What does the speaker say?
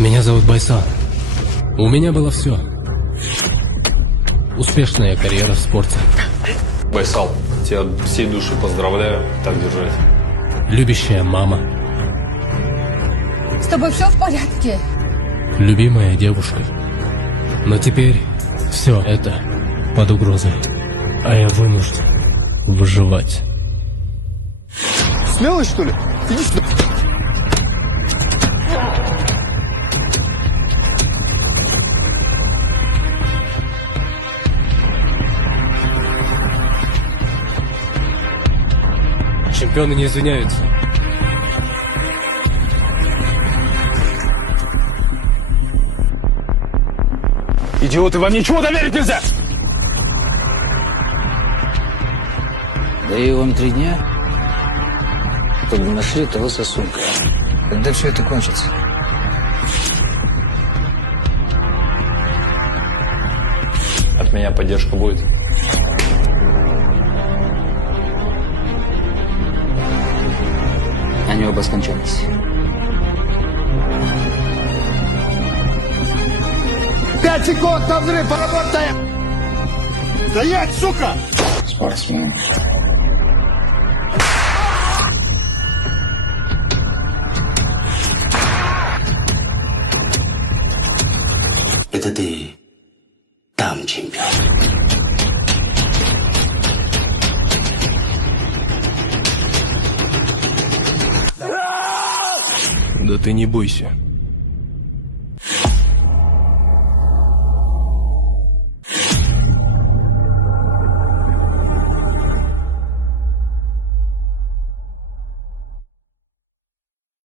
Меня зовут Байсан. У меня было все. Успешная карьера в спорте. Байсал, тебя от всей души поздравляю. Так держать. Любящая мама. С тобой все в порядке? Любимая девушка. Но теперь все это под угрозой. А я вынужден выживать. Смелый, что ли? Иди сюда. Чемпионы не извиняются. Идиоты, вам ничего доверить нельзя! Даю вам 3 дня, чтобы нашли того сосунка. Когда все это кончится? От меня поддержка будет. Они оба скончались. 5 секунд на взрыв, поработаем! Стоять, сука! Спортсмен. Это ты там чемпион. Да ты не бойся.